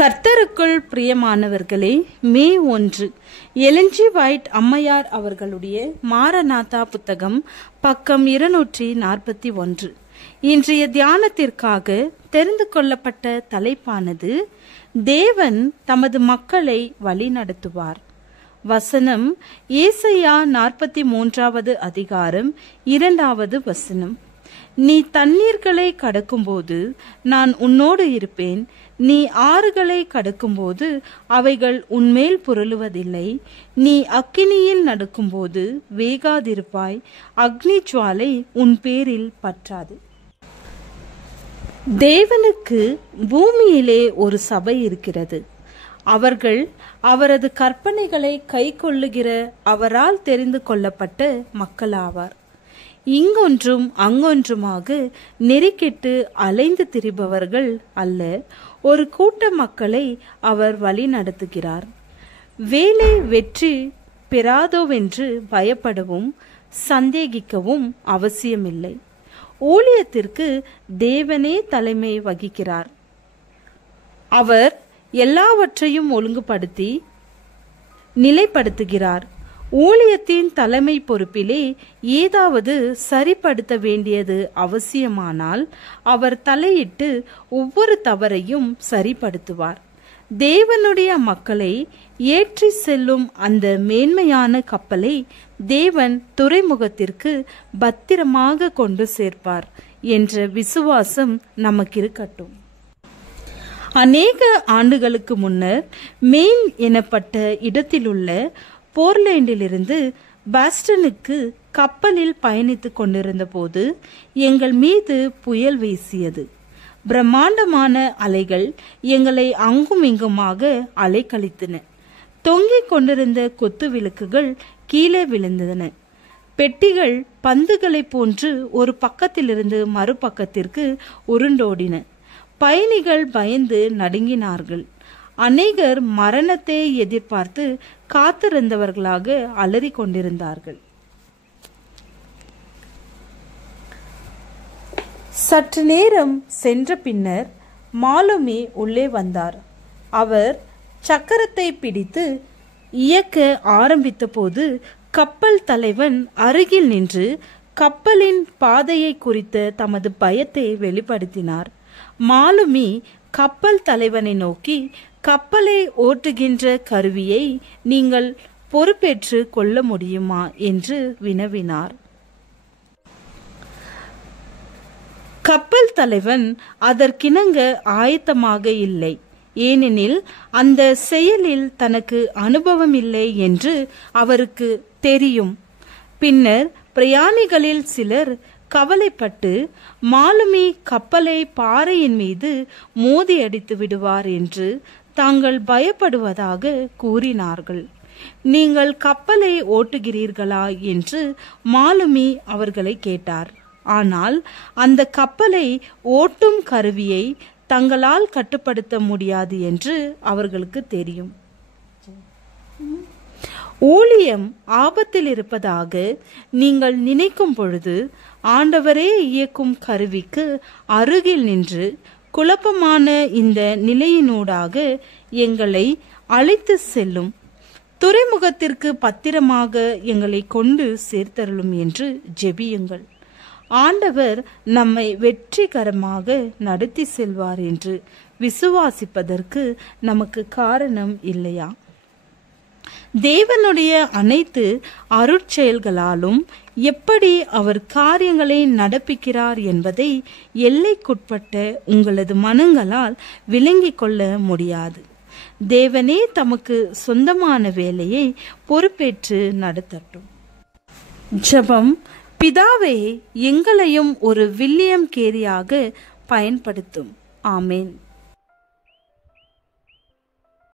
கர்த்தருக்குள் பிரியமானவர்களே, மே 1 Elon G white அம்மையார் அவர்களுடைய மாரநாதா புத்தகம், பக்கம் 241. இன்றைய தியானத்திற்காக தெரிந்து கொள்ளப்பட்ட தலைப்பானது தேவன் தமது மக்களை வழி நடத்துவார். வசனம் ஏசாயா 43வது அதிகாரம் 2வது வசனம். நீ தண்ணீர்களை கடக்கும்போது நான் உன்னோடு இருப்பேன், நீ ஆறுகளை கடக்கும்போது அவைகள் உன்மேல் புரளுவதில்லை, நீ அக்கினியில் நடக்கும்போது வேகாதிருப்பாய், அக்னி ஜுவாலை உன் பேரில் பற்றாது. தேவனுக்கு பூமியிலே ஒரு சபை இருக்கிறது. அவர்கள் அவரது கற்பனைகளை கை கொள்ளுகிற அவரால் தெரிந்து கொள்ளப்பட்ட மக்களாவார். இங்கொன்றும் அங்கொன்றுமாக நெருக்கிட்டு அலைந்து திரிபவர்கள் அல்ல. ஒரு கூட்ட மக்களை அவர் வழி நடத்துகிறார். வேலை வெற்றி பெறாதோவென்று பயப்படவும் சந்தேகிக்கவும் அவசியமில்லை. ஊழியத்திற்கு தேவனே தலைமை வகிக்கிறார். அவர் எல்லாவற்றையும் ஒழுங்குபடுத்தி நிலைப்படுத்துகிறார். ஊழியத்தின் தலைமை பொறுப்பிலே ஏதாவது சரிப்படுத்த வேண்டியது அவசியமானால் அவர் தலையிட்டு ஒவ்வொரு தவறையும் சரிப்படுத்துவார். தேவனுடைய மக்களை ஏற்றி செல்லும் அந்த மேன்மையான கப்பலை தேவன் துறைமுகத்திற்கு பத்திரமாக கொண்டு சேர்ப்பார் என்ற விசுவாசம் நமக்கு இருக்கட்டும். அநேக ஆண்டுகளுக்கு முன்னர் மெயின் எனப்பட்ட இடத்திலுள்ள போர்ட்லேண்டிலிருந்து பாஸ்டனுக்கு கப்பலில் பயணித்துக் கொண்டிருந்த போது எங்கள் மீது புயல் வீசியது. பிரம்மாண்டமான அலைகள் எங்களை அங்கும் இங்குமாக அலைக்கழித்தன. தொங்கிக் கொண்டிருந்த கொத்து விளக்குகள் கீழே விழுந்தன. பெட்டிகள் பந்துகளை போன்று ஒரு பக்கத்திலிருந்து மறுபக்கத்திற்கு உருண்டோடின. பயணிகள் பயந்து நடுங்கினார்கள். அநேகர் மரணத்தை எதிர்பார்த்து காத்திருந்தவர்களாக அலறிக் கொண்டிருந்தார்கள். சற்று நேரம் சென்ற பின்னர் மாலுமி உள்ளே வந்தார். அவர் சக்கரத்தை பிடித்து இயக்க ஆரம்பித்த போது கப்பல் தலைவன் அருகில் நின்று கப்பலின் பாதையை குறித்த தமது பயத்தை வெளிப்படுத்தினார். மாலுமி கப்பல் தலைவனை நோக்கி, கப்பலை ஓட்டுகின்ற கருவியை நீங்கள் பொறுப்பேற்று கொள்ள முடியுமா என்று வினவினார். கப்பல் தலைவன் அதற்கிணங்க ஆயத்தமாக இல்லை. ஏனெனில் அந்த செயலில் தனக்கு அனுபவம் இல்லை என்று அவருக்கு தெரியும். பின்னர் பிரயாணிகளில் சிலர் கவலைப்பட்டு மாலுமி கப்பலை பாறையின் மீது மோதி அடித்து விடுவார் என்று தாங்கள் பயப்படுவதாக கூறினார்கள். நீங்கள் கப்பலை ஓட்டுகிறீர்களா என்று மாலுமி அவர்களை கேட்டார். ஆனால் அந்த கப்பலை ஓட்டும் கருவியை தங்களால் கட்டுப்படுத்த முடியாது என்று அவர்களுக்கு தெரியும். ஊழியம் ஆபத்தில் இருப்பதாக நீங்கள் நினைக்கும் பொழுது ஆண்டவரே இயக்கும் கருவிக்கு அருகில் நின்று குழப்பமான இந்த நிலையினூடாக எங்களை அழைத்து செல்லும், துறைமுகத்திற்கு பத்திரமாக எங்களை கொண்டு சேர்த்தருளும் என்று ஜெபியுங்கள். ஆண்டவர் நம்மை வெற்றிகரமாக நடத்தி செல்வார் என்று விசுவாசிப்பதற்கு நமக்கு காரணம் இல்லையா? தேவனுடைய அனைத்து அருட்செயல்களாலும் எப்படி அவர் காரியங்களை நடப்பிக்கிறார் என்பதை எல்லைக்குட்பட்ட உங்களது மனங்களால் விளங்கிக் கொள்ள முடியாது. தேவனே தமக்கு சொந்தமான வேலையை பொறுப்பேற்று நடத்தட்டும். ஜெபம். பிதாவே, எங்களையும் ஒரு வில்லியம் கேரியாக பயன்படுத்தும். ஆமேன்.